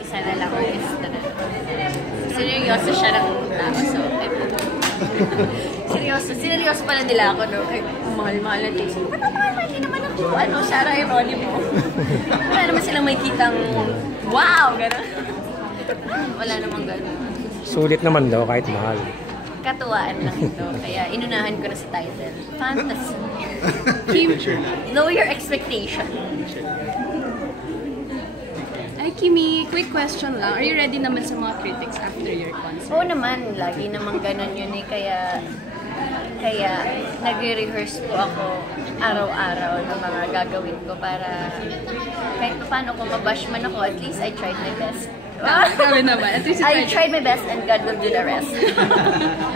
isa na lang artista na. Seryoso siya ng tao, so seryoso pala nila ako, no? Ay, mahal-mahal na taste. Hindi naman ako, Sarah and Ronnie mo. Wala naman silang may kitang, wow, gano'n. Wala namang gano'n. Sulit naman daw kahit mahal. Katuwaan lang ito, kaya inunahan ko na sa title. Fantasy. Kim, lower your expectation. Ay, Kimi, quick question lang. Are you ready naman sa mga critics after your concert? Oo naman, lagi namang ganun yun eh, kaya nagre-rehearse po ako araw-araw ng mga gagawin ko para kahit paano kung mabash man ako, at least I tried my best. Grabe naman. At least I tried my best and God will do the rest.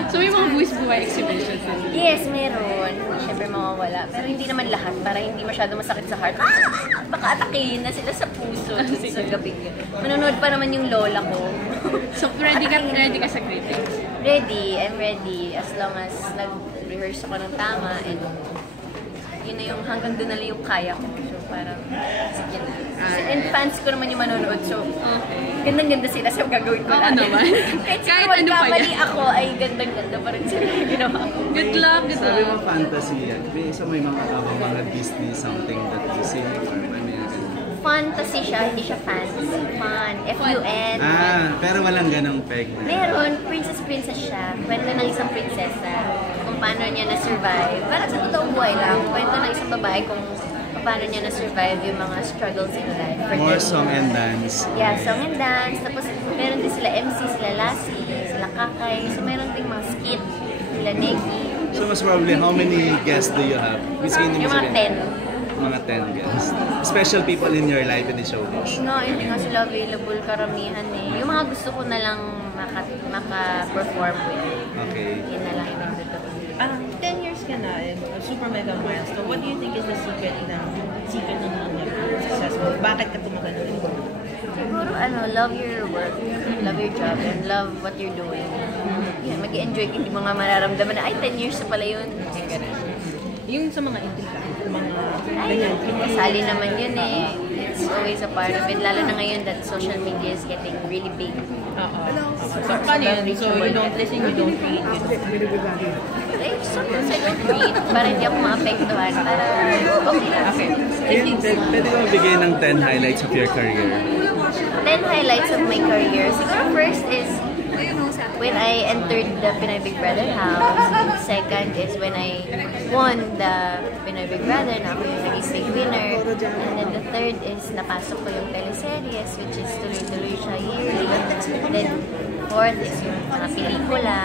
So may mga buwis buhay exhibitions na? Yes, meron. Siyempre mawawala. Pero hindi naman lahat para hindi masyado masakit sa heart. Baka atakihin na sila sa puso sa gabi. Manonood pa naman yung lola ko. So ready ka sa critics? Ready. I'm ready. As long as nag-rehearse ako ng tama and yun na yung hanggang doon na lang yung kaya ko. So parang, sige na. And fans ko naman yung manonood. So, gandang-ganda sila sa gagawin ko natin. Naman. Kahit ano pa yan. Ako ay gandang-ganda pa rin sila yung ginawa ko. Good luck, good luck. Sabi mo fantasy yan. May isa may mga Disney something that you see or ano yan? Fantasy siya, hindi siya fantasy. Fun. F-U-N. Pero walang ganong peg. Meron, princess siya. Kwento ng isang prinsesa. Kung paano niya na-survive. Parang sa totoong buhay lang. Kwento ng isang babae kung paano niya na-survive yung mga struggles in life. More song and dance. Yeah, song and dance. Tapos meron din sila MC, sila Lassie, sila Kakay. So meron din mga skit, sila Neki. So most probably, how many guests do you have? Yung mga 10. Mga 10 guests. Special people in your life in the showbiz. Hindi nga sila available karamihan eh. Yung mga gusto ko na lang maka-perform with. Okay. Yun na lang yung nagdito. 10 years ka na and super mega milestone. What do you think is the secret ng successful? Bakit ka tumagal ulit? Siguro love your work, love your job, and love what you're doing. Yeah, mag-enjoy ka, hindi mo nga mararamdaman na, ay, 10 years na pala yun. Yung sa mga intriga, mga ganyan. Kasali naman yun eh. It's always a part of it. Lalo na ngayon that social media is getting really big. So, paano yun? So, you don't listen, you don't read. Sometimes I don't read para hindi ako maapektuhan. Para okay lang. Pwede mo bigay ng 10 highlights of your career? 10 highlights of my career. Siguro first is when I entered the Pinoy Big Brother house. Second is when I won the Pinoy Big Brother na ako yung naging big winner. And then the third is napasok ko yung teleseries, which is tuloy-tuloy siya yearly. Then fourth is yung mga pelikula.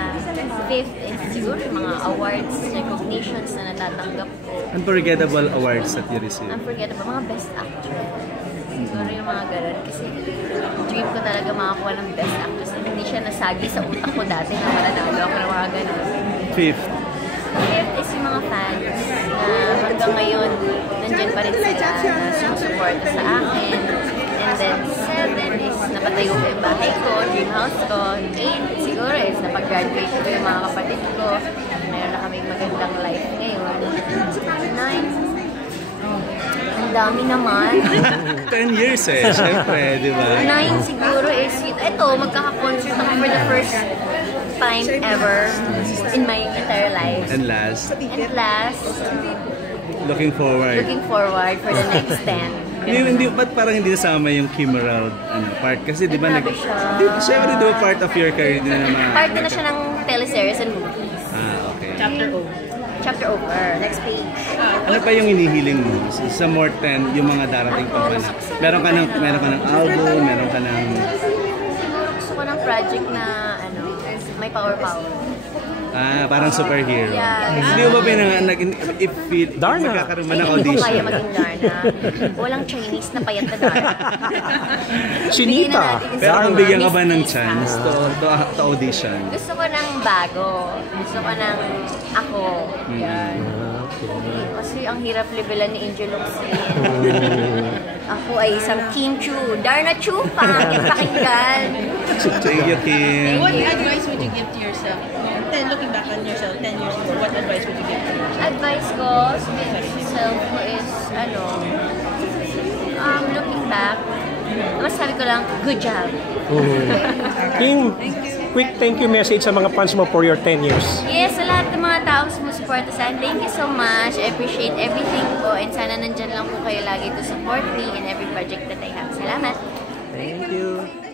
Fifth is siguro yung mga awards, recognitions na natatanggap ko. Unforgettable awards that you received? Unforgettable, mga best actress. Siguro yung mga ganun. Kasi dream ko talaga makakuha ng best actress. Hindi siya nasagi sa utak ko dati na mananalo ako ng mga ganun. Fifth is yung mga fans na hanggang ngayon nandyan pa rin sila na sumusuporta sa akin. And then 7 is napatayo ko yung bahay ko, dream house ko. 8 siguro is napag-graduate ko yung mga kapatid ko. Meron na kaming magandang life ngayon. 9 ang dami naman. 10 years syempre, di ba? 9 siguro is, ito, magkaka-concert ako for the first time ever in my entire life. And last? Looking forward for the next 10. Ba't parang hindi nasama yung Kimerald part? Kasi di ba siyempre di ba part of your career din naman? Part na siya ng teleseries and movies. Okay. Chapter over. Next page. Ano pa yung inihiling mo? Sa more 10, yung mga darating pa na. Meron ka ng album, meron ka ng... Siguro gusto ko ng project na may power. Parang superhero. Yeah. Hindi mo ba magkakaroon mo ng audition? Hindi ko kaya maging Darna. Walang Chinese na payat na Darna. Chinita. Pero kung bigyan ka ba ng chance to audition? Gusto ko ng bago. Gusto ko ng ako. Yan. Kasi ang hirap levelan ni Angel Locsin. Ako ay isang Kim Chu. Darna Chu, pangit pakinggan. Thank you, Kim. What advice would you give to yourself? Looking back on yourself 10 years ago, what advice would you give to yourself? Advice ko sa myself ko is, looking back, masasabi ko lang, good job. Kim, quick thank you message sa mga fans mo for your 10 years. Yes, sa lahat ng mga taong sumusuporta sa akin, thank you so much. I appreciate everything ko and sana nandyan lang po kayo lagi to support me in every project that I have. Salamat! Thank you.